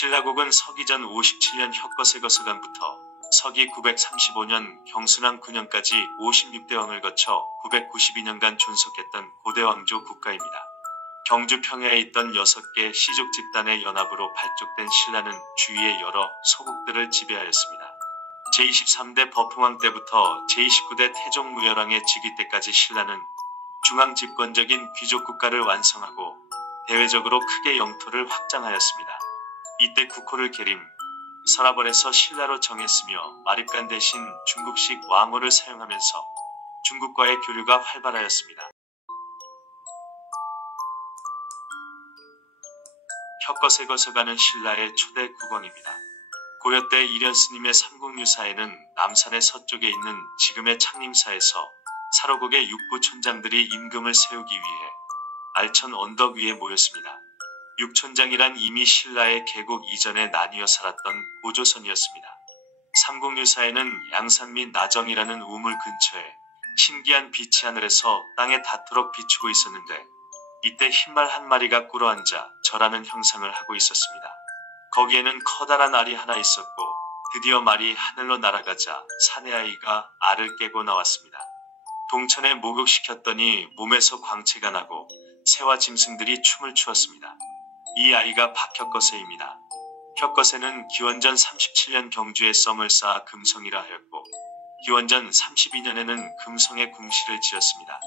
신라국은 서기전 57년 혁거세 거서관부터 서기 935년 경순왕 9년까지 56대 왕을 거쳐 992년간 존속했던 고대 왕조 국가입니다. 경주 평야에 있던 6개 시족 집단의 연합으로 발족된 신라는 주위의 여러 소국들을 지배하였습니다. 제23대 버풍왕 때부터 제29대 태종무열왕의 즉위 때까지 신라는 중앙 집권적인 귀족 국가를 완성하고 대외적으로 크게 영토를 확장하였습니다. 이때 국호를 계림, 서라벌에서 신라로 정했으며 마립간 대신 중국식 왕호를 사용하면서 중국과의 교류가 활발하였습니다. 혁거세 거서관은 신라의 초대 국왕입니다. 고려 때 이련스님의 삼국유사에는 남산의 서쪽에 있는 지금의 창림사에서 사로국의 육부 촌장들이 임금을 세우기 위해 알천 언덕 위에 모였습니다. 육촌장이란 이미 신라의 개국 이전에 나뉘어 살았던 고조선이었습니다. 삼국유사에는 양산 및 나정이라는 우물 근처에 신기한 빛이 하늘에서 땅에 닿도록 비추고 있었는데 이때 흰말 한 마리가 꿇어앉아 절하는 형상을 하고 있었습니다. 거기에는 커다란 알이 하나 있었고 드디어 말이 하늘로 날아가자 사내아이가 알을 깨고 나왔습니다. 동천에 목욕시켰더니 몸에서 광채가 나고 새와 짐승들이 춤을 추었습니다. 이 아이가 박혁거세입니다. 혁거세는 기원전 37년 경주에 썸을 쌓아 금성이라 하였고 기원전 32년에는 금성에 궁시를 지었습니다.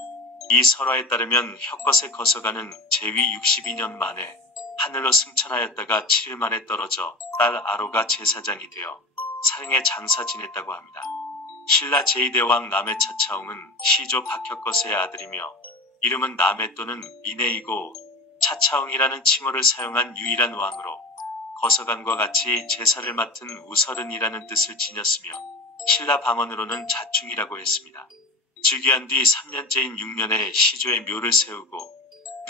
이 설화에 따르면 혁거세 거서관은 제위 62년 만에 하늘로 승천하였다가 7일 만에 떨어져 딸 아로가 제사장이 되어 사릉에 장사 지냈다고 합니다. 신라 제2대왕 남해 차차웅은 시조 박혁거세의 아들이며 이름은 남해 또는 미네이고 차차웅이라는 칭호를 사용한 유일한 왕으로 거서관과 같이 제사를 맡은 우설은이라는 뜻을 지녔으며 신라 방언으로는 자충이라고 했습니다. 즉위한 뒤 3년째인 6년에 시조의 묘를 세우고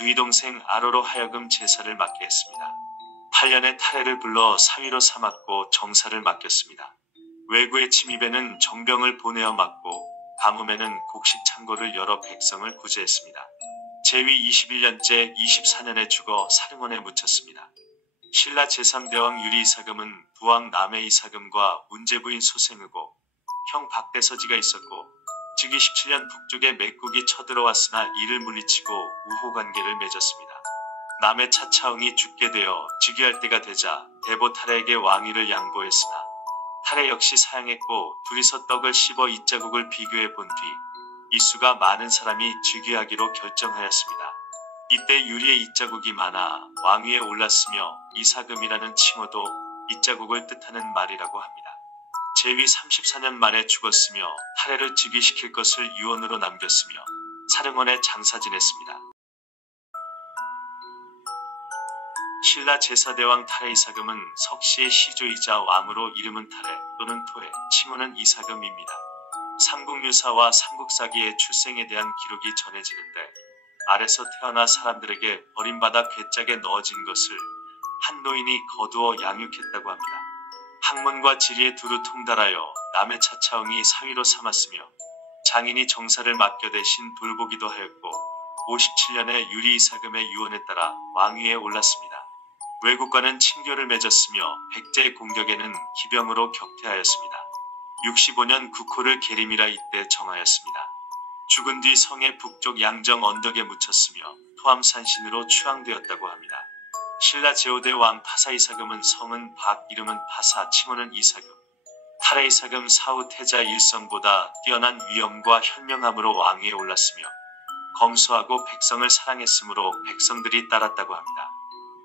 누이 동생 아로로 하여금 제사를 맡게 했습니다. 8년에 탈해를 불러 사위로 삼았고 정사를 맡겼습니다. 외구의 침입에는 정병을 보내어 막고 가뭄에는 곡식 창고를 열어 백성을 구제했습니다. 제위 21년째 24년에 죽어 사릉원에 묻혔습니다. 신라 제3대왕 유리이사금은 부왕 남해 이사금과 문제부인 소생의고 형 박대서지가 있었고 즉위 17년 북쪽에 맥국이 쳐들어왔으나 이를 물리치고 우호관계를 맺었습니다. 남해 차차웅이 죽게 되어 즉위할 때가 되자 대보 탈해에게 왕위를 양보했으나 탈해 역시 사양했고 둘이서 떡을 씹어 이자국을 비교해 본 뒤 이수가 많은 사람이 즉위하기로 결정하였습니다. 이때 유리의 이자국이 많아 왕위에 올랐으며 이사금이라는 칭호도 이자국을 뜻하는 말이라고 합니다. 제위 34년 만에 죽었으며 탈해를 즉위시킬 것을 유언으로 남겼으며 사릉원에 장사 지냈습니다. 신라 제4대왕 탈해 이사금은 석시의 시조이자 왕으로 이름은 탈해 또는 토해, 칭호는 이사금입니다. 삼국유사와 삼국사기의 출생에 대한 기록이 전해지는데 알에서 태어나 사람들에게 버림받아 괴짝에 넣어진 것을 한 노인이 거두어 양육했다고 합니다. 학문과 지리에 두루 통달하여 남해 차차웅이 사위로 삼았으며 장인이 정사를 맡겨 대신 돌보기도 하였고 57년에 유리 이사금의 유언에 따라 왕위에 올랐습니다. 외국과는 친교를 맺었으며 백제의 공격에는 기병으로 격퇴하였습니다. 65년 국호를 계림이라 이때 정하였습니다. 죽은 뒤 성의 북쪽 양정 언덕에 묻혔으며 토암산신으로 추앙되었다고 합니다. 신라 제5대 왕 파사 이사금은 성은 박, 이름은 파사, 칭호는 이사금. 탈해 이사금 사후 태자 일성보다 뛰어난 위엄과 현명함으로 왕위에 올랐으며 검소하고 백성을 사랑했으므로 백성들이 따랐다고 합니다.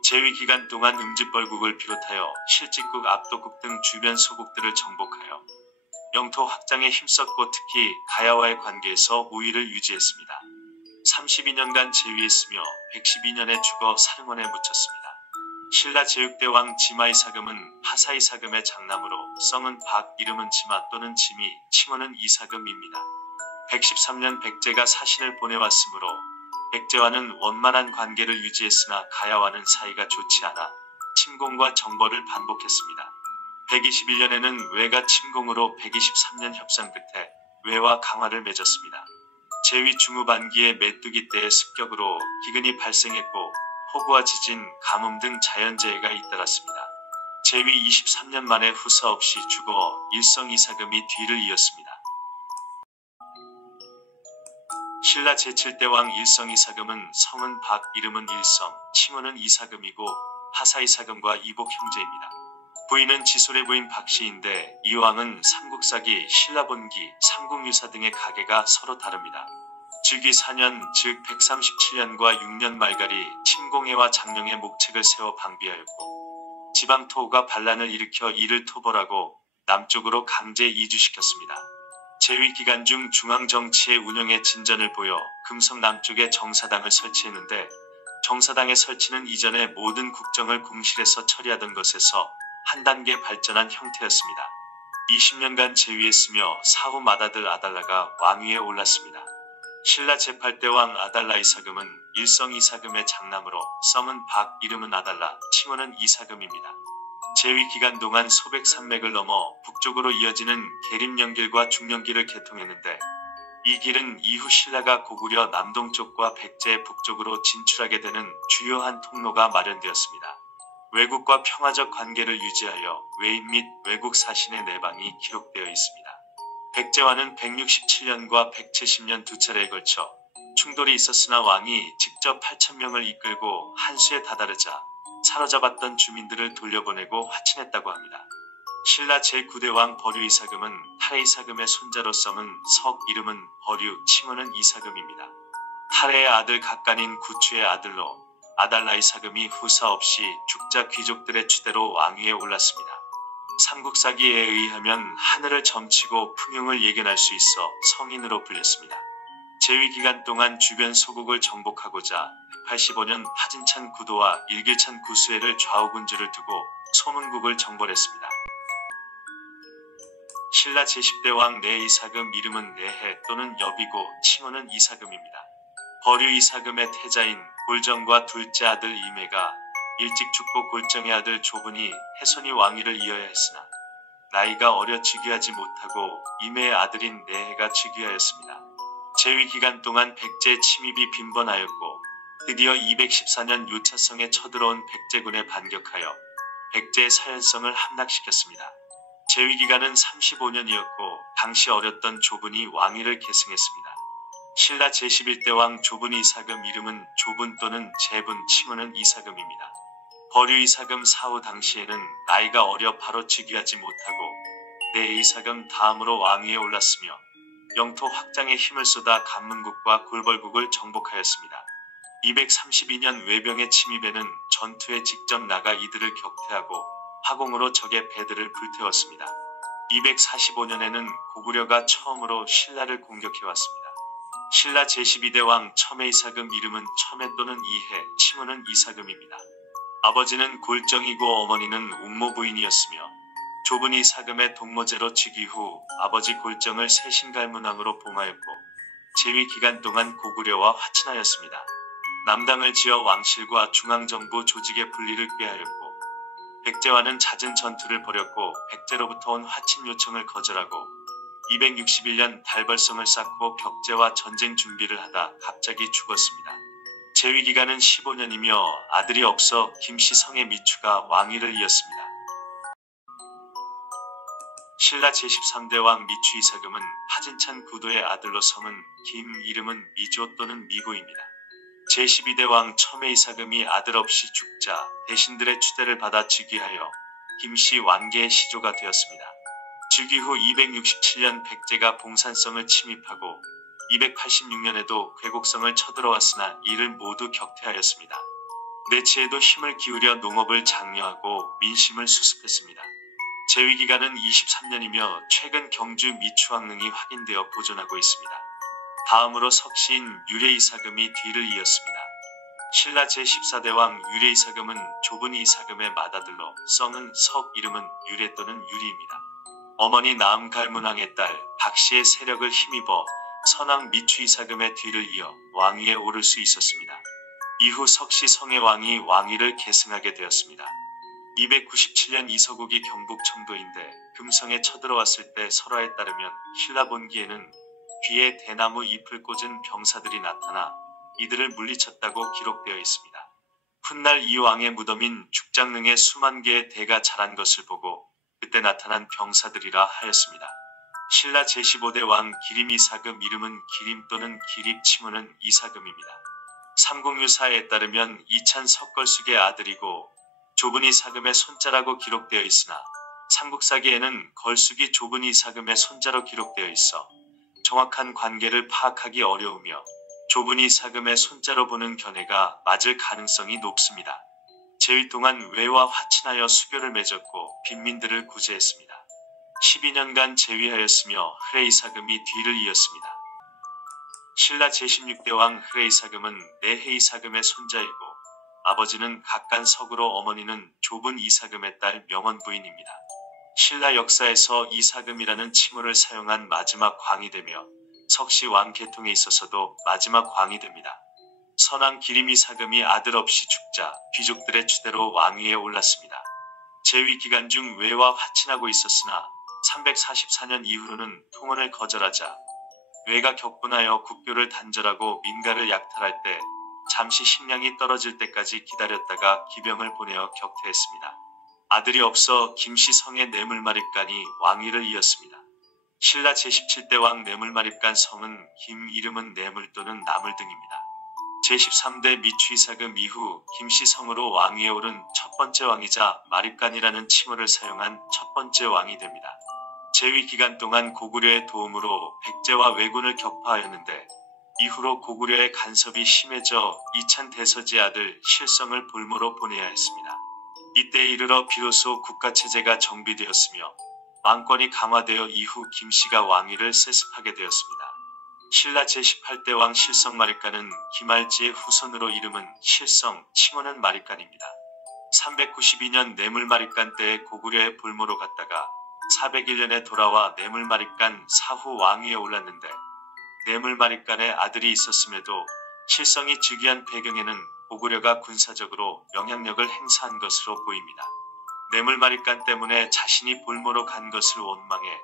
제위 기간 동안 음직벌국을 비롯하여 실직국, 압도국 등 주변 소국들을 정복하여 영토 확장에 힘썼고 특히 가야와의 관계에서 우위를 유지했습니다. 32년간 제위했으며 112년에 죽어 사릉원에 묻혔습니다. 신라 제6대 왕 지마이사금은 파사이사금의 장남으로 성은 박, 이름은 지마 또는 지미, 칭호는 이사금입니다. 113년 백제가 사신을 보내왔으므로 백제와는 원만한 관계를 유지했으나 가야와는 사이가 좋지 않아 침공과 정벌을 반복했습니다. 121년에는 외가 침공으로 123년 협상 끝에 외와 강화를 맺었습니다. 제위 중후반기에 메뚜기 때의 습격으로 기근이 발생했고 폭우와 지진, 가뭄 등 자연재해가 잇따랐습니다. 제위 23년 만에 후사 없이 죽어 일성 이사금이 뒤를 이었습니다. 신라 제7대왕 일성 이사금은 성은 박, 이름은 일성, 칭호는 이사금이고 하사 이사금과 이복 형제입니다. 부인은 지솔의 부인 박씨인데 이 왕은 삼국사기, 신라본기, 삼국유사 등의 가계가 서로 다릅니다. 즉위 4년 즉 137년과 6년 말갈이 침공해와 장령의 목책을 세워 방비하였고 지방토우가 반란을 일으켜 이를 토벌하고 남쪽으로 강제 이주시켰습니다. 제위 기간 중 중앙정치의 운영에 진전을 보여 금성 남쪽에 정사당을 설치했는데 정사당의 설치는 이전에 모든 국정을 궁실에서 처리하던 것에서 한 단계 발전한 형태였습니다. 20년간 제위했으며 사후 맏아들 아달라가 왕위에 올랐습니다. 신라 제8대왕 아달라 이사금은 일성 이사금의 장남으로 성은 박, 이름은 아달라, 칭호는 이사금입니다. 제위 기간 동안 소백 산맥을 넘어 북쪽으로 이어지는 계림연길과 중령길을 개통했는데 이 길은 이후 신라가 고구려 남동쪽과 백제 북쪽으로 진출하게 되는 주요한 통로가 마련되었습니다. 외국과 평화적 관계를 유지하여 외인 및 외국 사신의 내방이 기록되어 있습니다. 백제와는 167년과 170년 두 차례에 걸쳐 충돌이 있었으나 왕이 직접 8,000명을 이끌고 한수에 다다르자 사로잡았던 주민들을 돌려보내고 화친했다고 합니다. 신라 제9대왕 버류 이사금은 탈해 이사금의 손자로 썸은 석, 이름은 버류, 칭호는 이사금입니다. 탈해의 아들 각간인 구추의 아들로 아달라 이사금이 후사 없이 죽자 귀족들의 추대로 왕위에 올랐습니다. 삼국사기에 의하면 하늘을 점치고 풍용을 예견할 수 있어 성인으로 불렸습니다. 제위 기간 동안 주변 소국을 정복하고자 185년 하진찬 구도와 일길찬 구수해를 좌우군주를 두고 소문국을 정벌했습니다. 신라 제10대왕 내 이사금, 이름은 내해 또는 여비고 칭호는 이사금입니다. 버류 이사금의 태자인 골정과 둘째 아들 이매가 일찍 죽고 골정의 아들 조분이 해손이 왕위를 이어야 했으나 나이가 어려 즉위하지 못하고 이매의 아들인 내해가 즉위하였습니다. 제위 기간 동안 백제 침입이 빈번하였고 드디어 214년 요차성에 쳐들어온 백제군에 반격하여 백제의 사연성을 함락시켰습니다. 제위 기간은 35년이었고 당시 어렸던 조분이 왕위를 계승했습니다. 신라 제11대왕 조분 이사금, 이름은 조분 또는 재분, 칭호는 이사금입니다. 버류 이사금 사후 당시에는 나이가 어려 바로 즉위하지 못하고 내 이사금 다음으로 왕위에 올랐으며 영토 확장에 힘을 쏟아 간문국과 골벌국을 정복하였습니다. 232년 외병의 침입에는 전투에 직접 나가 이들을 격퇴하고 화공으로 적의 배들을 불태웠습니다. 245년에는 고구려가 처음으로 신라를 공격해왔습니다. 신라 제12대왕 첨해 이사금, 이름은 첨해 또는 이해, 칭호는 이사금입니다. 아버지는 골정이고 어머니는 웅모 부인이었으며 조분 이사금의 동모제로 즉위 후 아버지 골정을 세신갈문왕으로 봉하였고 제위 기간 동안 고구려와 화친하였습니다. 남당을 지어 왕실과 중앙정부 조직의 분리를 꾀하였고 백제와는 잦은 전투를 벌였고 백제로부터 온 화친 요청을 거절하고 261년 달벌성을 쌓고 격제와 전쟁 준비를 하다 갑자기 죽었습니다. 제위 기간은 15년이며 아들이 없어 김씨 성의 미추가 왕위를 이었습니다. 신라 제13대왕 미추 이사금은 하진찬 구도의 아들로 성은 김, 이름은 미조 또는 미고입니다. 제12대왕 첨해 이사금이 아들 없이 죽자 대신들의 추대를 받아 즉위하여 김씨 완계의 시조가 되었습니다. 즉위 후 267년 백제가 봉산성을 침입하고 286년에도 괴곡성을 쳐들어왔으나 이를 모두 격퇴하였습니다. 내치에도 힘을 기울여 농업을 장려하고 민심을 수습했습니다. 제위 기간은 23년이며 최근 경주 미추왕릉이 확인되어 보존하고 있습니다. 다음으로 석시인 유래 이사금이 뒤를 이었습니다. 신라 제14대왕 유래 이사금은 조분 이사금의 맏아들로 성은 석, 이름은 유래 또는 유리입니다. 어머니 나음 갈문왕의 딸 박씨의 세력을 힘입어 선왕 미추 이사금의 뒤를 이어 왕위에 오를 수 있었습니다. 이후 석시 성의 왕이 왕위를 계승하게 되었습니다. 297년 이서국이 경북 청도인데 금성에 쳐들어왔을 때 설화에 따르면 신라본기에는 귀에 대나무 잎을 꽂은 병사들이 나타나 이들을 물리쳤다고 기록되어 있습니다. 훗날 이 왕의 무덤인 죽장릉에 수만 개의 대가 자란 것을 보고 그때 나타난 병사들이라 하였습니다. 신라 제15대 왕 기림 이사금, 이름은 기림 또는 기립, 칭호는 이사금입니다. 삼국유사에 따르면 이찬 석걸숙의 아들이고 좁은 이사금의 손자라고 기록되어 있으나 삼국사기에는 걸숙이 좁은 이사금의 손자로 기록되어 있어 정확한 관계를 파악하기 어려우며 좁은 이사금의 손자로 보는 견해가 맞을 가능성이 높습니다. 제위 동안 외와 화친하여 수교를 맺었고 빈민들을 구제했습니다. 12년간 제위하였으며 흐레이사금이 뒤를 이었습니다. 신라 제16대 왕 흐레이사금은 내해이사금의 손자이고 아버지는 각간석으로 어머니는 좁은 이사금의 딸 명원 부인입니다. 신라 역사에서 이사금이라는 칭호를 사용한 마지막 왕이 되며 석시 왕 계통에 있어서도 마지막 왕이 됩니다. 선왕 기림 이사금이 아들 없이 죽자 귀족들의 추대로 왕위에 올랐습니다. 제위 기간 중 외와 화친하고 있었으나 344년 이후로는 통혼을 거절하자 외가 격분하여 국교를 단절하고 민가를 약탈할 때 잠시 식량이 떨어질 때까지 기다렸다가 기병을 보내어 격퇴했습니다. 아들이 없어 김씨성의 뇌물마립간이 왕위를 이었습니다. 신라 제17대 왕 뇌물마립간 성은 김, 이름은 뇌물 또는 나물 등입니다. 제13대 미추이사금 이후 김씨성으로 왕위에 오른 첫 번째 왕이자 마립간이라는 칭호를 사용한 첫 번째 왕이 됩니다. 제위 기간 동안 고구려의 도움으로 백제와 왜군을 격파하였는데 이후로 고구려의 간섭이 심해져 이찬 대서지의 아들 실성을 볼모로 보내야 했습니다. 이때에 이르러 비로소 국가체제가 정비되었으며 왕권이 강화되어 이후 김씨가 왕위를 세습하게 되었습니다. 신라 제18대 왕 실성 마립간은 김알지의 후손으로 이름은 실성, 칭호는 마립간입니다. 392년 뇌물마립간 때에 고구려의 볼모로 갔다가 401년에 돌아와 뇌물마립간 사후 왕위에 올랐는데 뇌물마립간에 아들이 있었음에도 실성이 즉위한 배경에는 고구려가 군사적으로 영향력을 행사한 것으로 보입니다. 뇌물마립간 때문에 자신이 볼모로 간 것을 원망해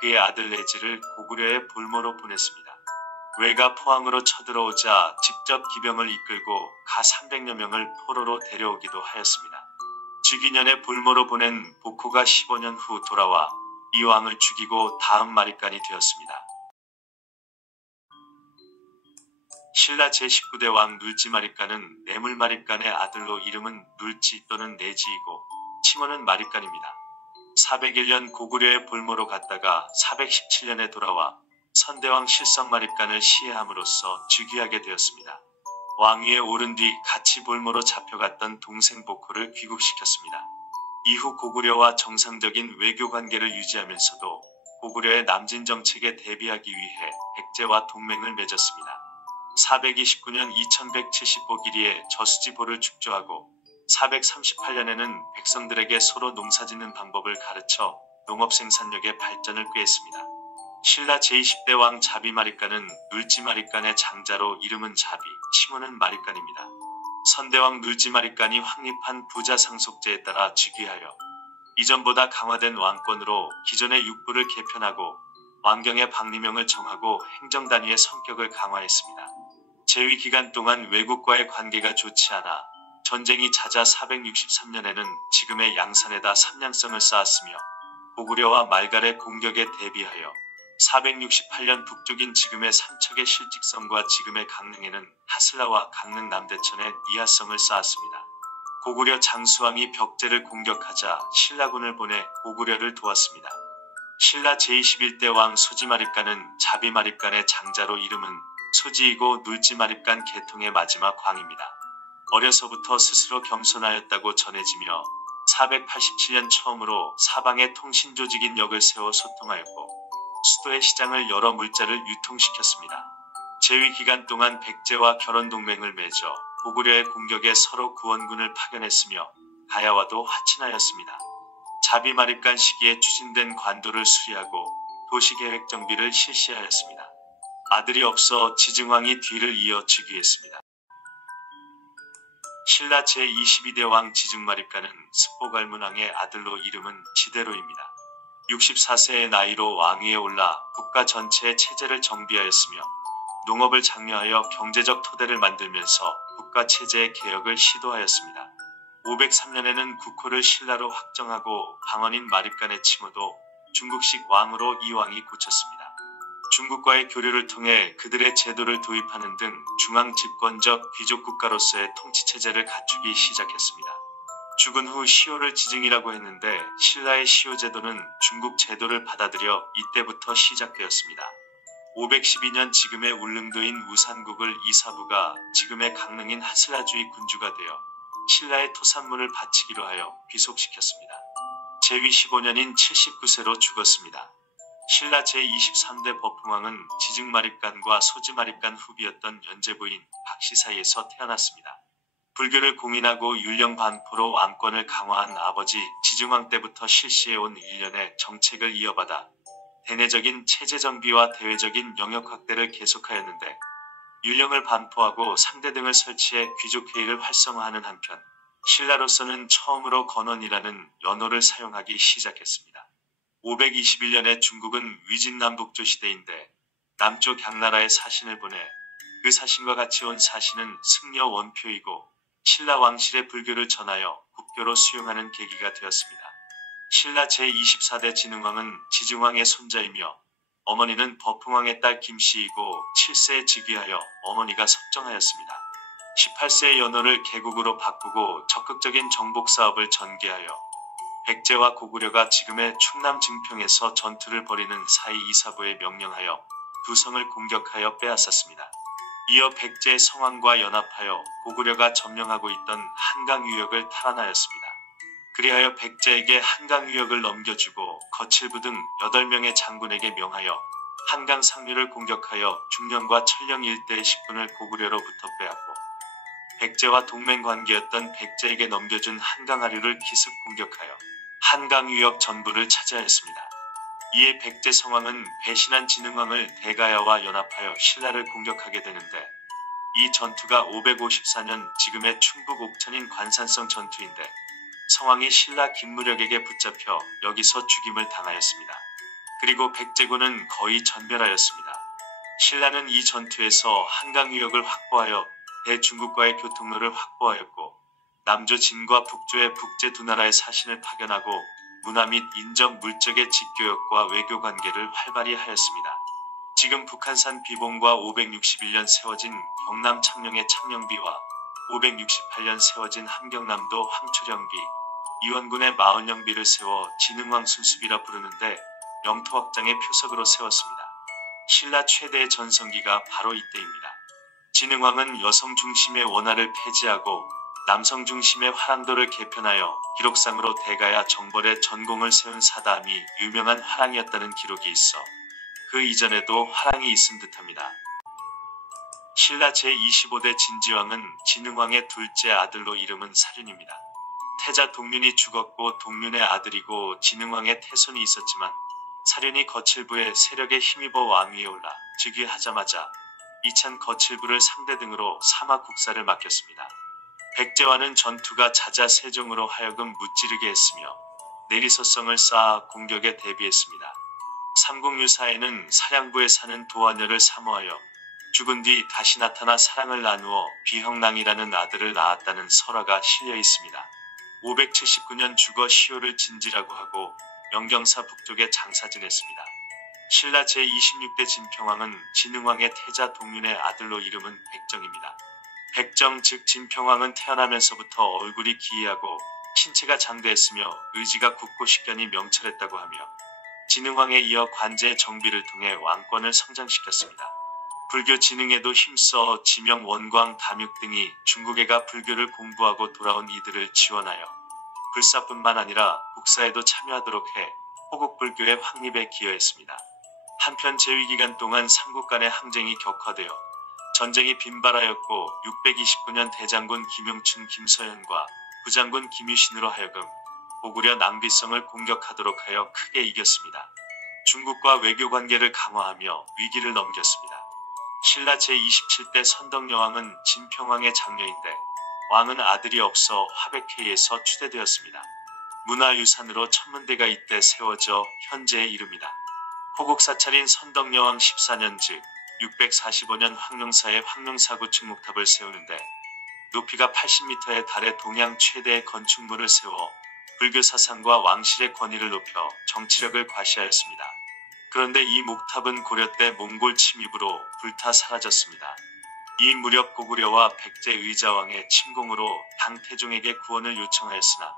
그의 아들 내지를 고구려의 볼모로 보냈습니다. 외가 포항으로 쳐들어오자 직접 기병을 이끌고 가 300여 명을 포로로 데려오기도 하였습니다. 즉위년에 볼모로 보낸 복호가 15년 후 돌아와 이 왕을 죽이고 다음 마립간이 되었습니다. 신라 제19대 왕 눌지마립간은 뇌물마립간의 아들로 이름은 눌지 또는 내지이고 칭호는 마립간입니다. 401년 고구려의 볼모로 갔다가 417년에 돌아와 선대왕 실성마립간을 시해함으로써 즉위하게 되었습니다. 왕위에 오른 뒤 같이 볼모로 잡혀갔던 동생 복호를 귀국시켰습니다. 이후 고구려와 정상적인 외교관계를 유지하면서도 고구려의 남진 정책에 대비하기 위해 백제와 동맹을 맺었습니다. 429년 2175기리에 저수지보를 축조하고 438년에는 백성들에게 서로 농사짓는 방법을 가르쳐 농업 생산력의 발전을 꾀했습니다. 신라 제20대 왕 자비마립간은 눌지마립간의 장자로 이름은 자비, 칭호는 마립간입니다. 선대왕 눌지마립간이 확립한 부자상속제에 따라 즉위하여 이전보다 강화된 왕권으로 기존의 육부를 개편하고 왕경의 방리명을 정하고 행정단위의 성격을 강화했습니다. 제위 기간 동안 외국과의 관계가 좋지 않아 전쟁이 잦아 463년에는 지금의 양산에다 삼량성을 쌓았으며 고구려와 말갈의 공격에 대비하여 468년 북쪽인 지금의 삼척의 실직성과 지금의 강릉에는 하슬라와 강릉 남대천에 이하성을 쌓았습니다. 고구려 장수왕이 벽제를 공격하자 신라군을 보내 고구려를 도왔습니다. 신라 제21대 왕 소지마립간은 자비마립간의 장자로 이름은 소지이고 눌지마립간 계통의 마지막 왕입니다. 어려서부터 스스로 겸손하였다고 전해지며 487년 처음으로 사방에 통신조직인 역을 세워 소통하였고 수도의 시장을 열어 물자를 유통시켰습니다. 제위 기간 동안 백제와 결혼 동맹을 맺어 고구려의 공격에 서로 구원군을 파견했으며 가야와도 화친하였습니다. 자비마립간 시기에 추진된 관도를 수리하고 도시계획 정비를 실시하였습니다. 아들이 없어 지증왕이 뒤를 이어 즉위했습니다. 신라 제22대 왕 지증마립간은 습보갈문왕의 아들로 이름은 지대로입니다. 64세의 나이로 왕위에 올라 국가 전체의 체제를 정비하였으며 농업을 장려하여 경제적 토대를 만들면서 국가체제의 개혁을 시도하였습니다. 503년에는 국호를 신라로 확정하고 방언인 마립간의 칭호도 중국식 왕으로 이왕이 고쳤습니다. 중국과의 교류를 통해 그들의 제도를 도입하는 등 중앙 집권적 귀족 국가로서의 통치체제를 갖추기 시작했습니다. 죽은 후 시효를 지증이라고 했는데 신라의 시효 제도는 중국 제도를 받아들여 이때부터 시작되었습니다. 512년 지금의 울릉도인 우산국을 이사부가 지금의 강릉인 하슬라주의 군주가 되어 신라의 토산문을 바치기로 하여 귀속시켰습니다. 제위 15년인 79세로 죽었습니다. 신라 제23대 버풍왕은 지증마립간과 소지마립간 후비였던 연제부인 박씨 사이에서 태어났습니다. 불교를 공인하고 율령 반포로 왕권을 강화한 아버지 지증왕 때부터 실시해온 일련의 정책을 이어받아 대내적인 체제 정비와 대외적인 영역 확대를 계속하였는데 율령을 반포하고 상대 등을 설치해 귀족회의를 활성화하는 한편 신라로서는 처음으로 건원이라는 연호를 사용하기 시작했습니다. 521년에 중국은 위진남북조 시대인데 남쪽 향나라에 사신을 보내 그 사신과 같이 온 사신은 승려 원표이고 신라 왕실의 불교를 전하여 국교로 수용하는 계기가 되었습니다. 신라 제24대 진흥왕은 지증왕의 손자이며 어머니는 버풍왕의 딸 김씨이고 7세에 즉위하여 어머니가 섭정하였습니다. 18세의 연호를 개국으로 바꾸고 적극적인 정복사업을 전개하여 백제와 고구려가 지금의 충남 증평에서 전투를 벌이는 사이 이사부에 명령하여 두 성을 공격하여 빼앗았습니다. 이어 백제의 성왕과 연합하여 고구려가 점령하고 있던 한강 유역을 탈환하였습니다. 그리하여 백제에게 한강 유역을 넘겨주고 거칠부 등 8명의 장군에게 명하여 한강 상류를 공격하여 중령과 천령 일대의 식군을 고구려로부터 빼앗고 백제와 동맹 관계였던 백제에게 넘겨준 한강 하류를 기습 공격하여 한강 유역 전부를 차지하였습니다. 이에 백제 성왕은 배신한 진흥왕을 대가야와 연합하여 신라를 공격하게 되는데 이 전투가 554년 지금의 충북 옥천인 관산성 전투인데 성왕이 신라 김무력에게 붙잡혀 여기서 죽임을 당하였습니다. 그리고 백제군은 거의 전멸하였습니다. 신라는 이 전투에서 한강 유역을 확보하여 대중국과의 교통로를 확보하였고 남조 진과 북조의 북제 두 나라의 사신을 파견하고 문화 및 인접 물적의 직교역과 외교 관계를 활발히 하였습니다. 지금 북한산 비봉과 561년 세워진 경남 창녕의 창녕비와 568년 세워진 함경남도 황초령비, 이원군의 마을령비를 세워 진흥왕 순수비라 부르는데 영토 확장의 표석으로 세웠습니다. 신라 최대의 전성기가 바로 이때입니다. 진흥왕은 여성 중심의 원화를 폐지하고 남성 중심의 화랑도를 개편하여 기록상으로 대가야 정벌의 전공을 세운 사담이 유명한 화랑이었다는 기록이 있어 그 이전에도 화랑이 있은 듯합니다. 신라 제25대 진지왕은 진흥왕의 둘째 아들로 이름은 사륜입니다. 태자 동륜이 죽었고 동륜의 아들이고 진흥왕의 태손이 있었지만 사륜이 거칠부의 세력에 힘입어 왕위에 올라 즉위하자마자 이찬 거칠부를 상대 등으로 사막 국사를 맡겼습니다. 백제와는 전투가 잦아 세종으로 하여금 무찌르게 했으며 내리소성을 쌓아 공격에 대비했습니다. 삼국유사에는 사량부에 사는 도화녀를 사모하여 죽은 뒤 다시 나타나 사랑을 나누어 비형랑이라는 아들을 낳았다는 설화가 실려 있습니다. 579년 죽어 시효를 진지라고 하고 명경사 북쪽에 장사 지냈습니다. 신라 제26대 진평왕은 진흥왕의 태자 동륜의 아들로 이름은 백정입니다. 백정 즉 진평왕은 태어나면서부터 얼굴이 기이하고 신체가 장대했으며 의지가 굳고 식견이 명철했다고 하며 진흥왕에 이어 관제의 정비를 통해 왕권을 성장시켰습니다. 불교 진흥에도 힘써 지명 원광 담육 등이 중국애가 불교를 공부하고 돌아온 이들을 지원하여 불사뿐만 아니라 국사에도 참여하도록 해 호국 불교의 확립에 기여했습니다. 한편 제위기간 동안 삼국 간의 항쟁이 격화되어 전쟁이 빈발하였고 629년 대장군 김용춘 김서현과 부장군 김유신으로 하여금 고구려 낭비성을 공격하도록 하여 크게 이겼습니다. 중국과 외교관계를 강화하며 위기를 넘겼습니다. 신라 제27대 선덕여왕은 진평왕의 장녀인데 왕은 아들이 없어 화백회의에서 추대되었습니다. 문화유산으로 천문대가 이때 세워져 현재에 이릅니다. 호국사찰인 선덕여왕 14년 즉 645년 황룡사에 황룡사구 충목탑을 세우는데 높이가 80m에 달해 동양 최대의 건축물을 세워 불교 사상과 왕실의 권위를 높여 정치력을 과시하였습니다. 그런데 이 목탑은 고려 때 몽골 침입으로 불타 사라졌습니다. 이 무렵 고구려와 백제 의자왕의 침공으로 당태종에게 구원을 요청하였으나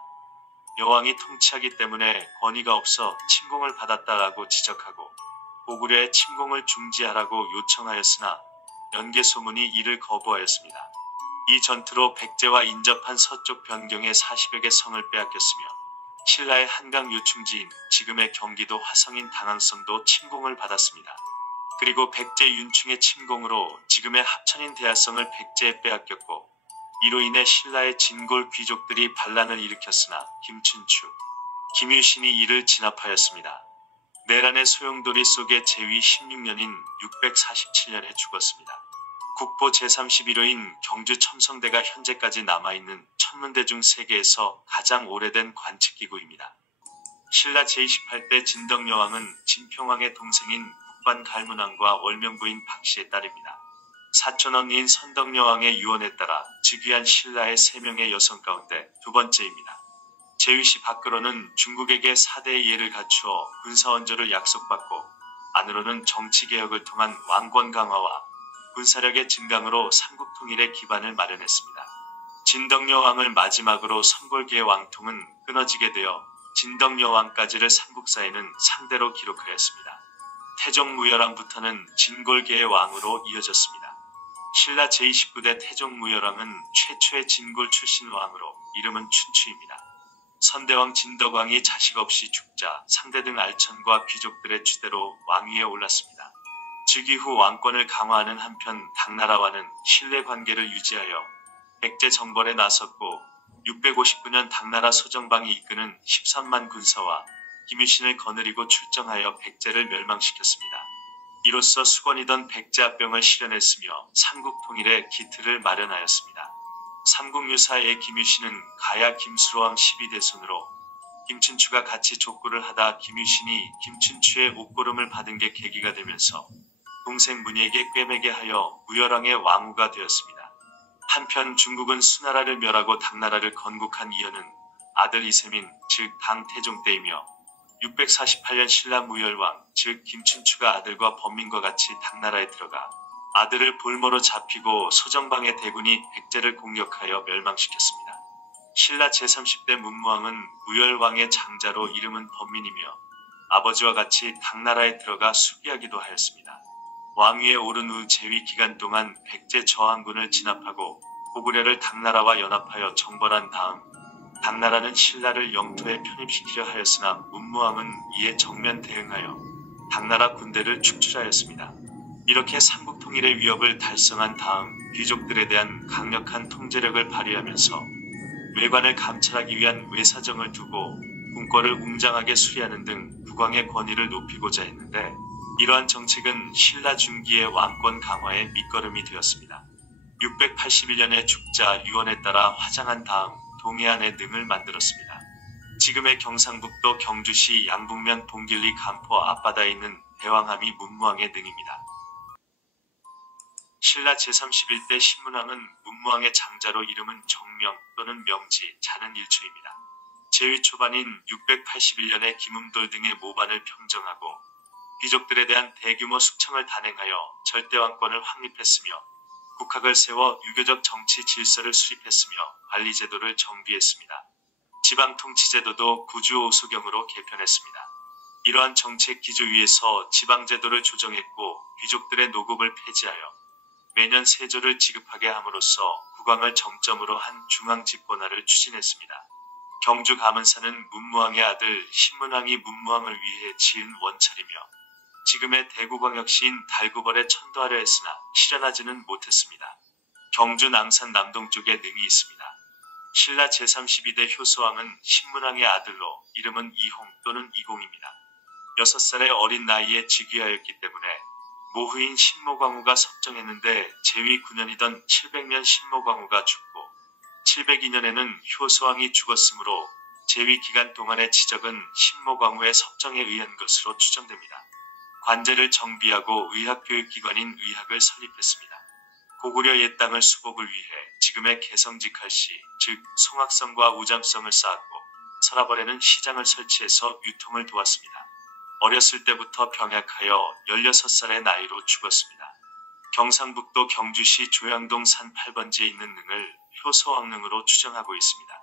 여왕이 통치하기 때문에 권위가 없어 침공을 받았다라고 지적하고 고구려의 침공을 중지하라고 요청하였으나 연개소문이 이를 거부하였습니다. 이 전투로 백제와 인접한 서쪽 변경의 40여 개 성을 빼앗겼으며 신라의 한강 요충지인 지금의 경기도 화성인 당항성도 침공을 받았습니다. 그리고 백제 윤충의 침공으로 지금의 합천인 대하성을 백제에 빼앗겼고 이로 인해 신라의 진골 귀족들이 반란을 일으켰으나 김춘추, 김유신이 이를 진압하였습니다. 내란의 소용돌이 속에 제위 16년인 647년에 죽었습니다. 국보 제31호인 경주 첨성대가 현재까지 남아있는 천문대 중 세계에서 가장 오래된 관측기구입니다. 신라 제28대 진덕여왕은 진평왕의 동생인 국반 갈문왕과 월명부인 박씨의 딸입니다. 사촌언니인 선덕여왕의 유언에 따라 즉위한 신라의 3명의 여성 가운데 두 번째입니다. 제위시 밖으로는 중국에게 4대의 예를 갖추어 군사원조를 약속받고 안으로는 정치개혁을 통한 왕권 강화와 군사력의 증강으로 삼국통일의 기반을 마련했습니다. 진덕여왕을 마지막으로 선골계의 왕통은 끊어지게 되어 진덕여왕까지를 삼국사에는 3대로 기록하였습니다. 태종무열왕부터는 진골계의 왕으로 이어졌습니다. 신라 제29대 태종무열왕은 최초의 진골 출신 왕으로 이름은 춘추입니다. 선대왕 진덕왕이 자식 없이 죽자 상대 등 알천과 귀족들의 추대로 왕위에 올랐습니다. 즉위 후 왕권을 강화하는 한편 당나라와는 신뢰관계를 유지하여 백제 정벌에 나섰고 659년 당나라 소정방이 이끄는 13만 군사와 김유신을 거느리고 출정하여 백제를 멸망시켰습니다. 이로써 수건이던 백제합병을 실현했으며 삼국통일의 기틀을 마련하였습니다. 삼국유사의 김유신은 가야 김수로왕 12대손으로 김춘추가 같이 족구를 하다 김유신이 김춘추의 옷고름을 받은 게 계기가 되면서 동생 문희에게 꿰매게 하여 무열왕의 왕후가 되었습니다. 한편 중국은 수나라를 멸하고 당나라를 건국한 이현은 아들 이세민 즉 당태종 때이며 648년 신라 무열왕 즉 김춘추가 아들과 범민과 같이 당나라에 들어가 아들을 볼모로 잡히고 소정방의 대군이 백제를 공격하여 멸망시켰습니다. 신라 제30대 문무왕은 무열왕의 장자로 이름은 범민이며 아버지와 같이 당나라에 들어가 수비하기도 하였습니다. 왕위에 오른 후 재위 기간 동안 백제 저항군을 진압하고 고구려를 당나라와 연합하여 정벌한 다음 당나라는 신라를 영토에 편입시키려 하였으나 문무왕은 이에 정면 대응하여 당나라 군대를 축출하였습니다. 이렇게 삼국통일의 위협을 달성한 다음 귀족들에 대한 강력한 통제력을 발휘하면서 외관을 감찰하기 위한 외사정을 두고 궁궐을 웅장하게 수리하는 등 국왕의 권위를 높이고자 했는데 이러한 정책은 신라 중기의 왕권 강화의 밑거름이 되었습니다. 681년에 죽자 유언에 따라 화장한 다음 동해안에 능을 만들었습니다. 지금의 경상북도 경주시 양북면 동길리 간포 앞바다에 있는 대왕함이 문무왕의 능입니다. 신라 제31대 신문왕은 문무왕의 장자로 이름은 정명 또는 명지, 자는 일초입니다. 제위 초반인 681년에 김음돌 등의 모반을 평정하고 귀족들에 대한 대규모 숙청을 단행하여 절대왕권을 확립했으며 국학을 세워 유교적 정치 질서를 수립했으며 관리제도를 정비했습니다. 지방통치제도도 구주오수경으로 개편했습니다. 이러한 정책 기조 위에서 지방제도를 조정했고 귀족들의 노급을 폐지하여 매년 세조를 지급하게 함으로써 국왕을 정점으로 한 중앙집권화를 추진했습니다. 경주 감은사는 문무왕의 아들 신문왕이 문무왕을 위해 지은 원찰이며 지금의 대구광역시인 달구벌에 천도하려 했으나 실현하지는 못했습니다. 경주 낭산 남동쪽에 능이 있습니다. 신라 제32대 효소왕은 신문왕의 아들로 이름은 이홍 또는 이공입니다. 6살의 어린 나이에 즉위하였기 때문에 모후인 신모광후가 섭정했는데 제위 9년이던 700년 신모광후가 죽고 702년에는 효소왕이 죽었으므로 제위 기간 동안의 지적은 신모광후의 섭정에 의한 것으로 추정됩니다. 관제를 정비하고 의학교육기관인 의학을 설립했습니다. 고구려 옛 땅을 수복을 위해 지금 지금의 개성직할시, 즉 송악성과 우잠성을 쌓았고 서라벌에는 시장을 설치해서 유통을 도왔습니다. 어렸을 때부터 병약하여 16살의 나이로 죽었습니다. 경상북도 경주시 조양동 산 8번지에 있는 능을 효서왕릉으로 추정하고 있습니다.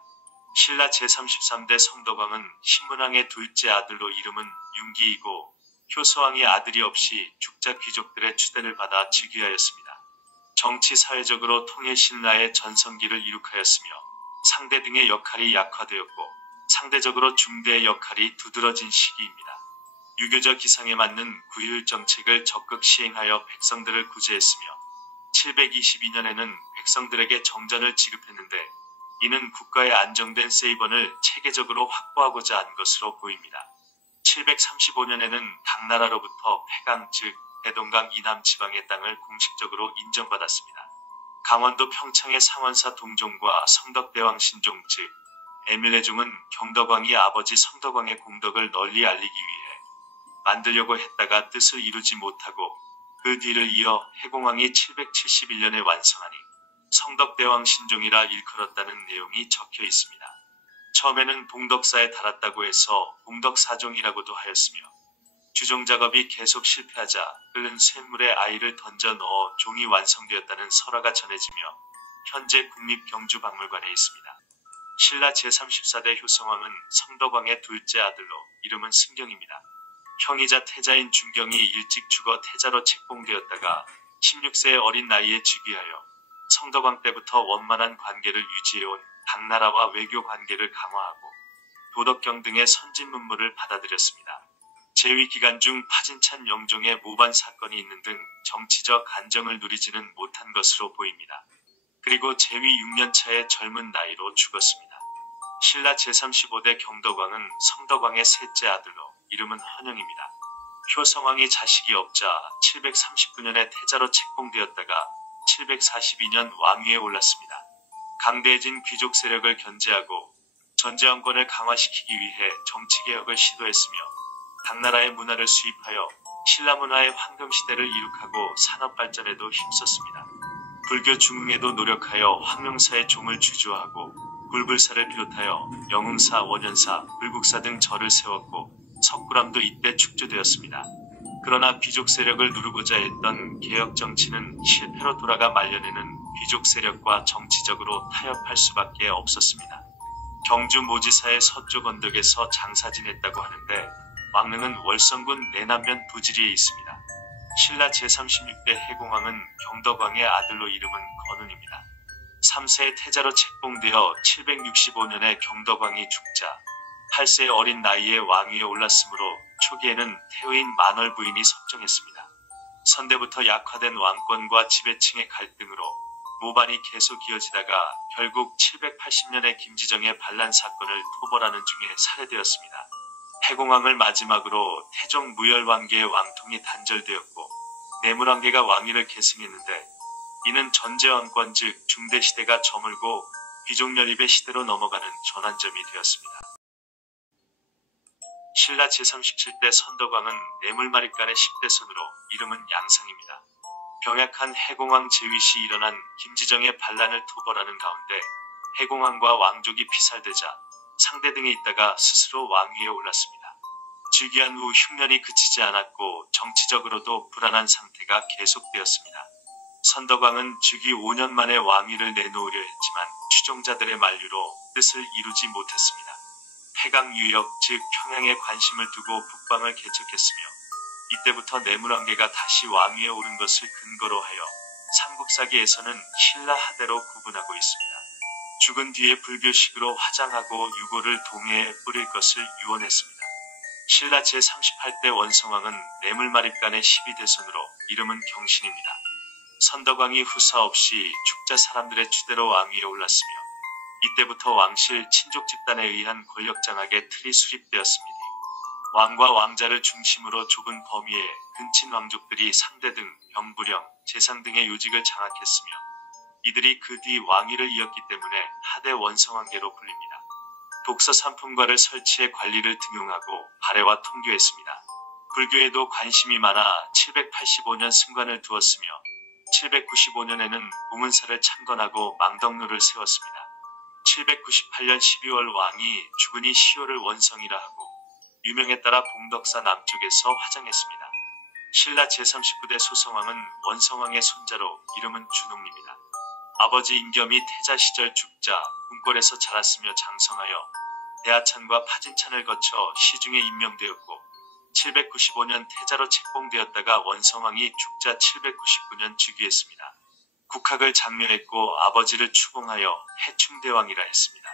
신라 제33대 성덕왕은 신문왕의 둘째 아들로 이름은 윤기이고 효서왕이 아들이 없이 죽자 귀족들의 추대를 받아 즉위하였습니다. 정치 사회적으로 통일신라의 전성기를 이룩하였으며 상대 등의 역할이 약화되었고 상대적으로 중대의 역할이 두드러진 시기입니다. 유교적 기상에 맞는 구휼 정책을 적극 시행하여 백성들을 구제했으며 722년에는 백성들에게 정전을 지급했는데 이는 국가의 안정된 세이번을 체계적으로 확보하고자 한 것으로 보입니다. 735년에는 당나라로부터 패강 즉 대동강 이남 지방의 땅을 공식적으로 인정받았습니다. 강원도 평창의 상원사 동종과 성덕대왕 신종 즉 에밀레종은 경덕왕이 아버지 성덕왕의 공덕을 널리 알리기 위해 만들려고 했다가 뜻을 이루지 못하고 그 뒤를 이어 해공왕이 771년에 완성하니 성덕대왕 신종이라 일컬었다는 내용이 적혀 있습니다. 처음에는 봉덕사에 달았다고 해서 봉덕사종이라고도 하였으며 주종작업이 계속 실패하자 끓는 쇳물에 아이를 던져 넣어 종이 완성되었다는 설화가 전해지며 현재 국립경주박물관에 있습니다. 신라 제34대 효성왕은 성덕왕의 둘째 아들로 이름은 승경입니다. 형이자 태자인 준경이 일찍 죽어 태자로 책봉되었다가 16세의 어린 나이에 즉위하여 성덕왕 때부터 원만한 관계를 유지해온 당나라와 외교 관계를 강화하고 도덕경 등의 선진 문물을 받아들였습니다. 재위 기간 중 파진찬 영종의 모반 사건이 있는 등 정치적 안정을 누리지는 못한 것으로 보입니다. 그리고 재위 6년 차의 젊은 나이로 죽었습니다. 신라 제35대 경덕왕은 성덕왕의 셋째 아들로 이름은 헌영입니다. 효성왕이 자식이 없자 739년에 태자로 책봉되었다가 742년 왕위에 올랐습니다. 강대해진 귀족 세력을 견제하고 전제왕권을 강화시키기 위해 정치개혁을 시도했으며 당나라의 문화를 수입하여 신라 문화의 황금시대를 이룩하고 산업발전에도 힘썼습니다. 불교 중흥에도 노력하여 황룡사의 종을 주주하고 불불사를 비롯하여 영흥사, 원현사, 불국사 등 절을 세웠고 석굴암도 이때 축조되었습니다. 그러나 귀족 세력을 누르고자 했던 개혁 정치는 실패로 돌아가 말년에는 귀족 세력과 정치적으로 타협할 수밖에 없었습니다. 경주 모지사의 서쪽 언덕에서 장사 지냈다고 하는데 왕릉은 월성군 내남면 부지리에 있습니다. 신라 제36대 해공왕은 경덕왕의 아들로 이름은 건운입니다. 3세의 태자로 책봉되어 765년에 경덕왕이 죽자 8세의 어린 나이에 왕위에 올랐으므로 초기에는 태우인 만월 부인이 섭정했습니다. 선대부터 약화된 왕권과 지배층의 갈등으로 모반이 계속 이어지다가 결국 780년에 김지정의 반란 사건을 토벌하는 중에 살해되었습니다. 해공왕을 마지막으로 태종 무열왕계의 왕통이 단절되었고 내물왕계가 왕위를 계승했는데 이는 전제왕권 즉 중대시대가 저물고 귀족연립의 시대로 넘어가는 전환점이 되었습니다. 신라 제37대 선덕왕은 내물마립간의 10대손으로 이름은 양상입니다. 병약한 해공왕 제위 시 일어난 김지정의 반란을 토벌하는 가운데 해공왕과 왕족이 피살되자 상대 등에 있다가 스스로 왕위에 올랐습니다. 즉위한 후 흉년이 그치지 않았고 정치적으로도 불안한 상태가 계속되었습니다. 선덕왕은 즉위 5년 만에 왕위를 내놓으려 했지만 추종자들의 만류로 뜻을 이루지 못했습니다. 해강 유역 즉 평양에 관심을 두고 북방을 개척했으며 이때부터 내물왕계가 다시 왕위에 오른 것을 근거로 하여 삼국사기에서는 신라 하대로 구분하고 있습니다. 죽은 뒤에 불교식으로 화장하고 유고를 동해에 뿌릴 것을 유언했습니다. 신라 제38대 원성왕은 내물마립간의 12대손으로 이름은 경신입니다. 선덕왕이 후사 없이 죽자 사람들의 추대로 왕위에 올랐으며 이때부터 왕실 친족 집단에 의한 권력장악의 틀이 수립되었습니다. 왕과 왕자를 중심으로 좁은 범위에 근친 왕족들이 상대 등 병부령, 재상 등의 요직을 장악했으며 이들이 그 뒤 왕위를 이었기 때문에 하대 원성왕계로 불립니다. 독서 산품과를 설치해 관리를 등용하고 발해와 통교했습니다. 불교에도 관심이 많아 785년 승관을 두었으며 795년에는 봉은사를 창건하고 망덕루를 세웠습니다. 798년 12월 왕이 죽으니 시효를 원성이라 하고 유명에 따라 봉덕사 남쪽에서 화장했습니다. 신라 제39대 소성왕은 원성왕의 손자로 이름은 준옥립니다. 아버지 인겸이 태자 시절 죽자 궁궐에서 자랐으며 장성하여 대하찬과 파진찬을 거쳐 시중에 임명되었고 795년 태자로 책봉되었다가 원성왕이 죽자 799년 즉위했습니다. 국학을 장려했고 아버지를 추봉하여 해충대왕이라 했습니다.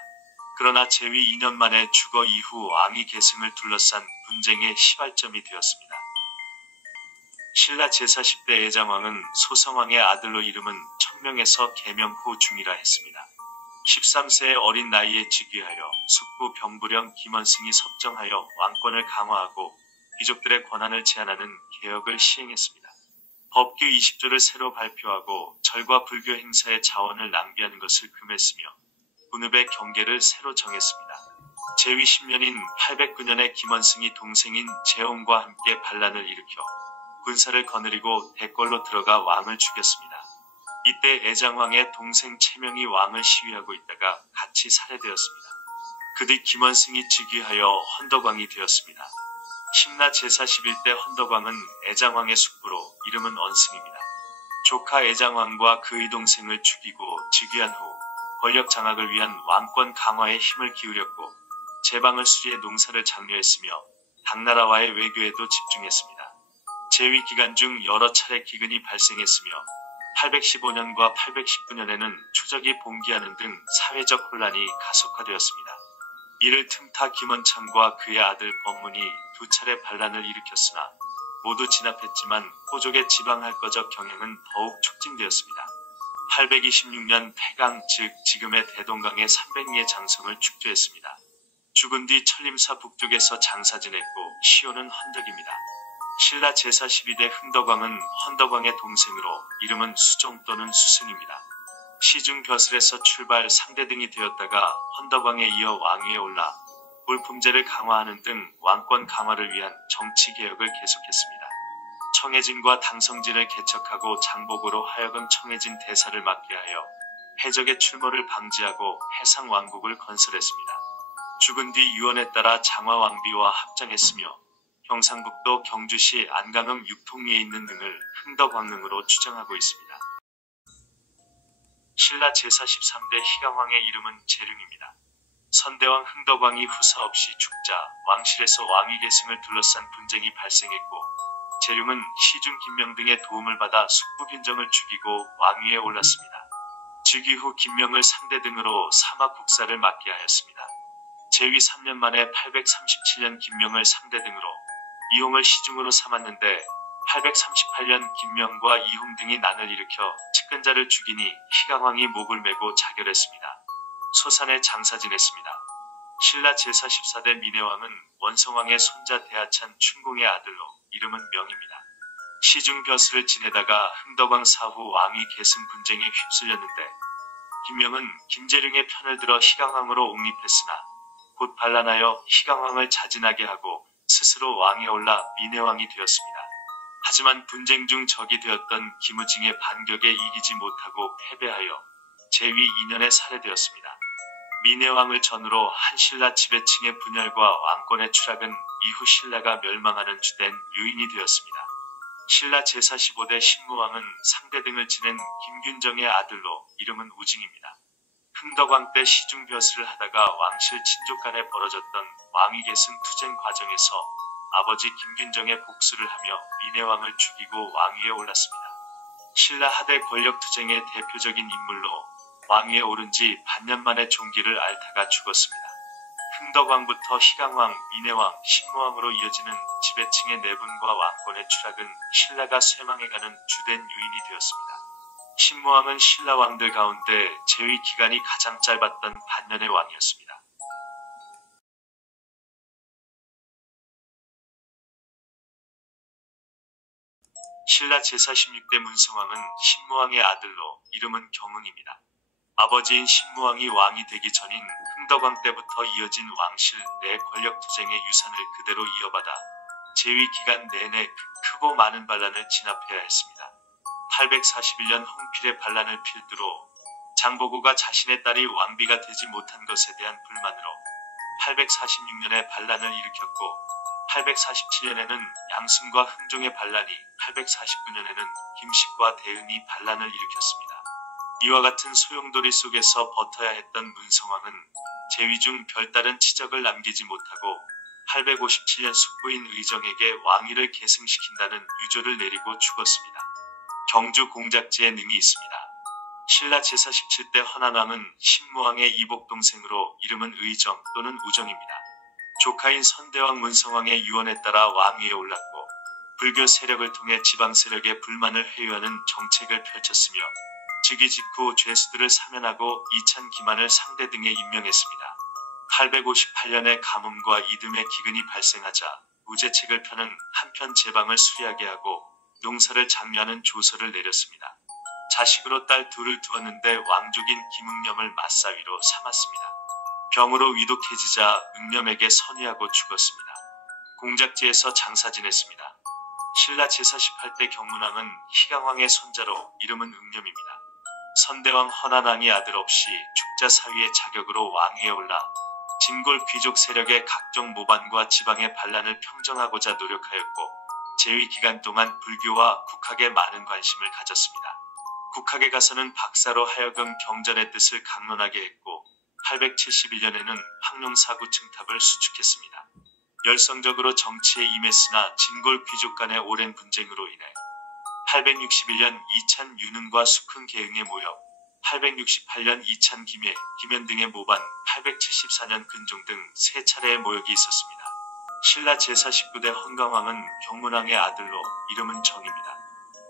그러나 재위 2년 만에 죽어 이후 왕위 계승을 둘러싼 분쟁의 시발점이 되었습니다. 신라 제40대 애장왕은 소성왕의 아들로 이름은 청명에서 계명 후 중이라 했습니다. 13세의 어린 나이에 즉위하여 숙부 병부령 김원승이 섭정하여 왕권을 강화하고 귀족들의 권한을 제한하는 개혁을 시행했습니다. 법규 20조를 새로 발표하고 절과 불교 행사의 자원을 낭비하는 것을 금했으며 군읍의 경계를 새로 정했습니다. 재위 10년인 809년에 김원승이 동생인 재홍과 함께 반란을 일으켜 군사를 거느리고 대궐로 들어가 왕을 죽였습니다. 이때 애장왕의 동생 채명이 왕을 시위하고 있다가 같이 살해되었습니다. 그 뒤 김원승이 즉위하여 헌덕왕이 되었습니다. 신라 제41대 헌덕왕은 애장왕의 숙부로 이름은 언승입니다. 조카 애장왕과 그의 동생을 죽이고 즉위한 후 권력 장악을 위한 왕권 강화에 힘을 기울였고 제방을 수리해 농사를 장려했으며 당나라와의 외교에도 집중했습니다. 재위 기간 중 여러 차례 기근이 발생했으며 815년과 819년에는 추적이 봉기하는 등 사회적 혼란이 가속화되었습니다. 이를 틈타 김원창과 그의 아들 범문이 두 차례 반란을 일으켰으나 모두 진압했지만 호족의 지방할거적 경향은 더욱 촉진되었습니다. 826년 폐강 즉 지금의 대동강의 300리의 장성을 축조했습니다. 죽은 뒤 천림사 북쪽에서 장사 지냈고 시효는 헌덕입니다. 신라 제42대 흥덕왕은 헌덕왕의 동생으로 이름은 수종 또는 수승입니다. 시중 벼슬에서 출발 상대등이 되었다가 헌덕왕에 이어 왕위에 올라 볼품제를 강화하는 등 왕권 강화를 위한 정치개혁을 계속했습니다. 청해진과 당성진을 개척하고 장복으로 하여금 청해진 대사를 맡게 하여 해적의 출몰을 방지하고 해상왕국을 건설했습니다. 죽은 뒤 유언에 따라 장화왕비와 합장했으며 경상북도 경주시 안강읍 육통리에 있는 등을 흥덕왕릉으로 추정하고 있습니다. 신라 제43대 희강왕의 이름은 재릉입니다. 선대왕 흥덕왕이 후사 없이 죽자 왕실에서 왕위 계승을 둘러싼 분쟁이 발생했고 재릉은 시중 김명 등의 도움을 받아 숙부균정을 죽이고 왕위에 올랐습니다. 즉위 후 김명을 상대 등으로 사마 국사를 맡게 하였습니다. 재위 3년 만에 837년 김명을 상대 등으로 이홍을 시중으로 삼았는데 838년 김명과 이홍 등이 난을 일으켜 측근자를 죽이니 희강왕이 목을 메고 자결했습니다. 소산에 장사 지냈습니다. 신라 제44대 민해왕은 원성왕의 손자 대하찬 춘공의 아들로 이름은 명입니다. 시중 벼슬을 지내다가 흥덕왕 사후 왕위 계승 분쟁에 휩쓸렸는데 김명은 김재릉의 편을 들어 희강왕으로 옹립했으나 곧 반란하여 희강왕을 자진하게 하고 스스로 왕에 올라 민해왕이 되었습니다. 하지만 분쟁 중 적이 되었던 김우징의 반격에 이기지 못하고 패배하여 재위 2년에 살해되었습니다. 민해왕을 전후로 한신라 지배층의 분열과 왕권의 추락은 이후 신라가 멸망하는 주된 요인이 되었습니다. 신라 제45대 신무왕은 상대 등을 지낸 김균정의 아들로 이름은 우징입니다. 흥덕왕 때 시중 벼슬을 하다가 왕실 친족 간에 벌어졌던 왕위 계승 투쟁 과정에서 아버지 김균정의 복수를 하며 민해왕을 죽이고 왕위에 올랐습니다. 신라 하대 권력 투쟁의 대표적인 인물로 왕위에 오른 지 반년 만에 종기를 앓다가 죽었습니다. 흥덕왕부터 희강왕, 민해왕, 신무왕으로 이어지는 지배층의 내분과 왕권의 추락은 신라가 쇠망해가는 주된 요인이 되었습니다. 신무왕은 신라 왕들 가운데 재위 기간이 가장 짧았던 반년의 왕이었습니다. 신라 제46대 문성왕은 신무왕의 아들로 이름은 경응입니다. 아버지인 신무왕이 왕이 되기 전인 흥덕왕 때부터 이어진 왕실 내 권력투쟁의 유산을 그대로 이어받아 재위 기간 내내 크고 많은 반란을 진압해야 했습니다. 841년 홍필의 반란을 필두로 장보고가 자신의 딸이 왕비가 되지 못한 것에 대한 불만으로 846년에 반란을 일으켰고 847년에는 양순과 흥종의 반란이 849년에는 김식과 대은이 반란을 일으켰습니다. 이와 같은 소용돌이 속에서 버텨야 했던 문성왕은 재위 중 별다른 치적을 남기지 못하고 857년 숙부인 의정에게 왕위를 계승시킨다는 유조를 내리고 죽었습니다. 경주 공작지에 능이 있습니다. 신라 제사 17대 헌안왕은 신무왕의 이복 동생으로 이름은 의정 또는 우정입니다. 조카인 선대왕 문성왕의 유언에 따라 왕위에 올랐고 불교 세력을 통해 지방 세력의 불만을 회유하는 정책을 펼쳤으며 즉위 직후 죄수들을 사면하고 이찬 기만을 상대 등에 임명했습니다. 858년에 가뭄과 이듬해 기근이 발생하자 우제책을 펴는 한편 제방을 수리하게 하고 농사를 장려하는 조서를 내렸습니다. 자식으로 딸 둘을 두었는데 왕족인 김응념을 맞사위로 삼았습니다. 병으로 위독해지자 응념에게 선의하고 죽었습니다. 공작지에서 장사 지냈습니다. 신라 제사 18대 경문왕은 희강왕의 손자로 이름은 응념입니다. 선대왕 헌안왕이 아들 없이 축자 사위의 자격으로 왕위에 올라 진골 귀족 세력의 각종 모반과 지방의 반란을 평정하고자 노력하였고 재위 기간 동안 불교와 국학에 많은 관심을 가졌습니다. 국학에 가서는 박사로 하여금 경전의 뜻을 강론하게 했고 871년에는 황룡사구 층탑을 수축했습니다. 열성적으로 정치에 임했으나 진골 귀족 간의 오랜 분쟁으로 인해 861년 이찬 유능과 숙흥 계흥의 모역, 868년 이찬 김해, 김현 등의 모반, 874년 근종 등 세 차례의 모역이 있었습니다. 신라 제사 19대 헌강왕은 경문왕의 아들로 이름은 정입니다.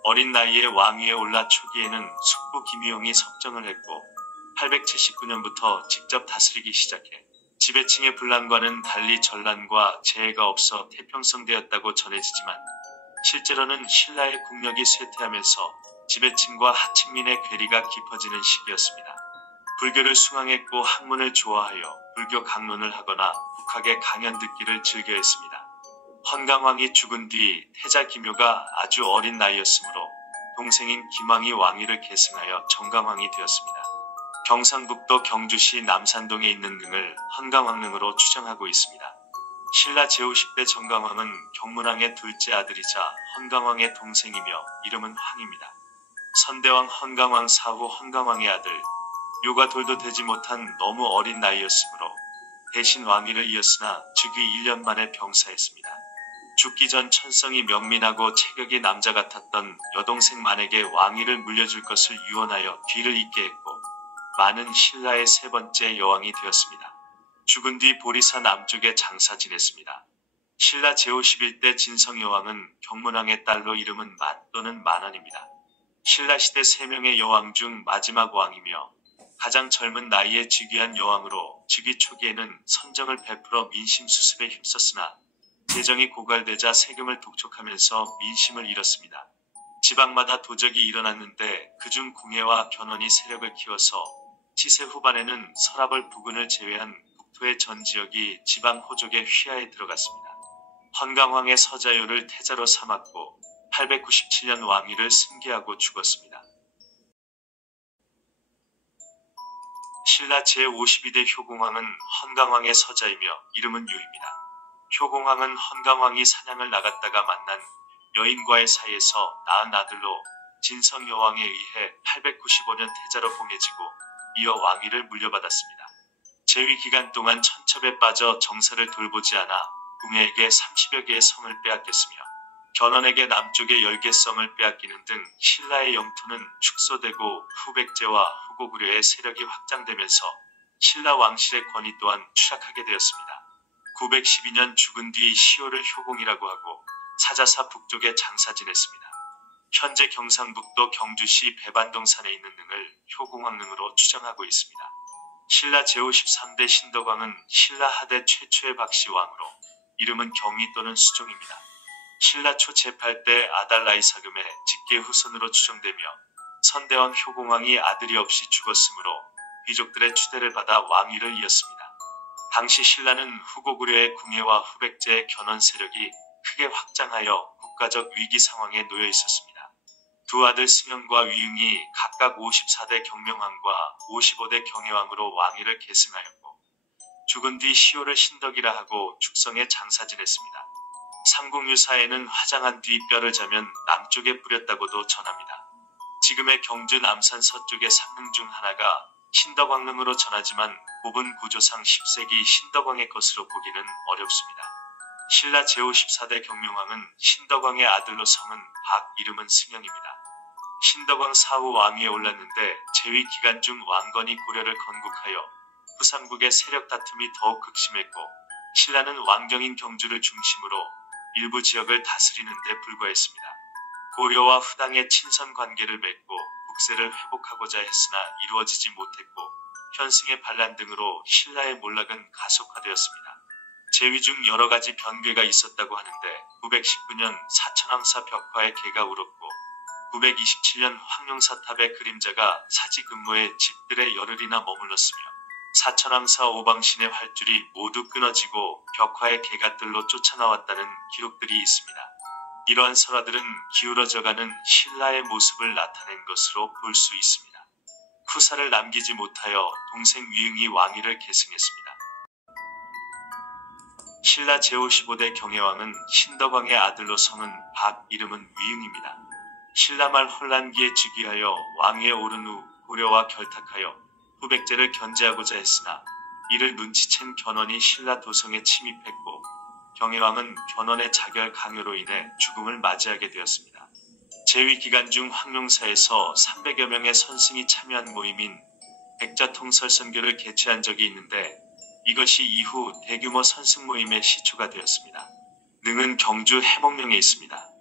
어린 나이에 왕위에 올라 초기에는 숙부 김유용이 석정을 했고 879년부터 직접 다스리기 시작해 지배층의 분란과는 달리 전란과 재해가 없어 태평성되었다고 전해지지만 실제로는 신라의 국력이 쇠퇴하면서 지배층과 하층민의 괴리가 깊어지는 시기였습니다. 불교를 숭앙했고 학문을 좋아하여 불교 강론을 하거나 국학의 강연 듣기를 즐겨했습니다. 헌강왕이 죽은 뒤 태자 김효가 아주 어린 나이였으므로 동생인 김왕이 왕위를 계승하여 정강왕이 되었습니다. 경상북도 경주시 남산동에 있는 능을 헌강왕릉으로 추정하고 있습니다. 신라 제50대 정강왕은 경문왕의 둘째 아들이자 헌강왕의 동생이며 이름은 황입니다. 선대왕 헌강왕 사후 헌강왕의 아들 요가 돌도 되지 못한 너무 어린 나이였으므로 대신 왕위를 이었으나 즉위 1년 만에 병사했습니다. 죽기 전 천성이 명민하고 체격이 남자 같았던 여동생 만에게 왕위를 물려줄 것을 유언하여 뒤를 잇게 했고 만은 신라의 세 번째 여왕이 되었습니다. 죽은 뒤 보리사 남쪽에 장사 지냈습니다. 신라 제51대 진성여왕은 경문왕의 딸로 이름은 만 또는 만원입니다. 신라시대 3명의 여왕 중 마지막 왕이며 가장 젊은 나이에 즉위한 여왕으로 즉위 초기에는 선정을 베풀어 민심 수습에 힘썼으나 재정이 고갈되자 세금을 독촉하면서 민심을 잃었습니다. 지방마다 도적이 일어났는데 그중 궁예와 견훤이 세력을 키워서 치세 후반에는 서라벌 부근을 제외한 북토의 전 지역이 지방 호족의 휘하에 들어갔습니다. 헌강왕의 서자요를 태자로 삼았고 897년 왕위를 승계하고 죽었습니다. 신라 제52대 효공왕은 헌강왕의 서자이며 이름은 유입니다. 효공왕은 헌강왕이 사냥을 나갔다가 만난 여인과의 사이에서 낳은 아들로 진성여왕에 의해 895년 태자로 봉해지고 이어 왕위를 물려받았습니다. 재위 기간 동안 천첩에 빠져 정사를 돌보지 않아 궁예에게 30여 개의 성을 빼앗겼으며 견훤에게 남쪽의 10개 성을 빼앗기는 등 신라의 영토는 축소되고 후백제와 후고구려의 세력이 확장되면서 신라 왕실의 권위 또한 추락하게 되었습니다. 912년 죽은 뒤 시호를 효공이라고 하고 사자사 북쪽에 장사 지냈습니다. 현재 경상북도 경주시 배반동산에 있는 능을 효공왕릉으로 추정하고 있습니다. 신라 제53대 신덕왕은 신라 하대 최초의 박씨왕으로 이름은 경위 또는 수종입니다. 신라 초 제8대 아달라이 사금의 직계 후손으로 추정되며 선대왕 효공왕이 아들이 없이 죽었으므로 귀족들의 추대를 받아 왕위를 이었습니다. 당시 신라는 후고구려의 궁예와 후백제의 견훤 세력이 크게 확장하여 국가적 위기 상황에 놓여 있었습니다. 두 아들 승영과 위응이 각각 54대 경명왕과 55대 경혜왕으로 왕위를 계승하였고 죽은 뒤 시호를 신덕이라 하고 축성에 장사 지냈습니다. 삼국유사에는 화장한 뒤 뼈를 자면 남쪽에 뿌렸다고도 전합니다. 지금의 경주 남산 서쪽의 삼릉 중 하나가 신덕왕릉으로 전하지만 곱은 구조상 10세기 신덕왕의 것으로 보기는 어렵습니다. 신라 제54대 경명왕은 신덕왕의 아들로 성은 박, 이름은 승영입니다. 신덕왕 사후 왕위에 올랐는데 재위 기간 중 왕건이 고려를 건국하여 후삼국의 세력 다툼이 더욱 극심했고 신라는 왕경인 경주를 중심으로 일부 지역을 다스리는 데 불과했습니다. 고려와 후당의 친선 관계를 맺고 국세를 회복하고자 했으나 이루어지지 못했고 현승의 반란 등으로 신라의 몰락은 가속화되었습니다. 재위 중 여러 가지 변괴가 있었다고 하는데 919년 사천왕사 벽화의 개가 울었고 927년 황룡사탑의 그림자가 사지 근무에 집들의 열흘이나 머물렀으며 사천왕사 오방신의 활줄이 모두 끊어지고 벽화의 개가 뜰로 쫓아나왔다는 기록들이 있습니다. 이러한 설화들은 기울어져가는 신라의 모습을 나타낸 것으로 볼 수 있습니다. 후사를 남기지 못하여 동생 위응이 왕위를 계승했습니다. 신라 제55대 경혜왕은 신덕왕의 아들로 성은 박, 이름은 위응입니다. 신라말 혼란기에 즉위하여 왕위에 오른 후 고려와 결탁하여 후백제를 견제하고자 했으나 이를 눈치챈 견훤이 신라 도성에 침입했고 경혜왕은 견훤의 자결 강요로 인해 죽음을 맞이하게 되었습니다. 재위 기간 중 황룡사에서 300여 명의 선승이 참여한 모임인 백자통설선교를 개최한 적이 있는데 이것이 이후 대규모 선승 모임의 시초가 되었습니다. 능은 경주 해몽령에 있습니다.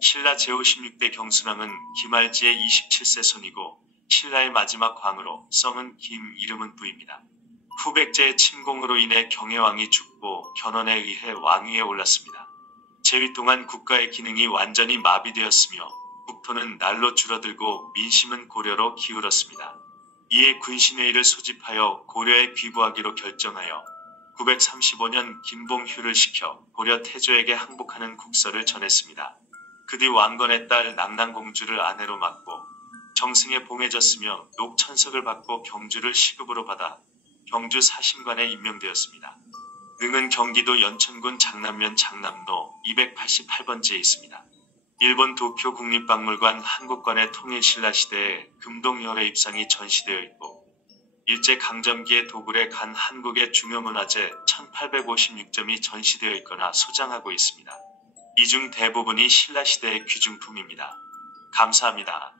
신라 제56대 경순왕은 김알지의 27세 손이고 신라의 마지막 왕으로 성은 김, 이름은 부입니다. 후백제의 침공으로 인해 경혜왕이 죽고 견훤에 의해 왕위에 올랐습니다. 재위 동안 국가의 기능이 완전히 마비되었으며 국토는 날로 줄어들고 민심은 고려로 기울었습니다. 이에 군신회의를 소집하여 고려에 귀부하기로 결정하여 935년 김봉휴를 시켜 고려 태조에게 항복하는 국서를 전했습니다. 그 뒤 왕건의 딸 낙랑공주를 아내로 맡고 정승에 봉해졌으며 녹천석을 받고 경주를 시급으로 받아 경주 사심관에 임명되었습니다. 능은 경기도 연천군 장남면 장남로 288번지에 있습니다. 일본 도쿄 국립박물관 한국관의 통일신라 시대에 금동열의 입상이 전시되어 있고 일제강점기의 도굴에 간 한국의 중요문화재 1856점이 전시되어 있거나 소장하고 있습니다. 이 중 대부분이 신라 시대의 귀중품입니다. 감사합니다.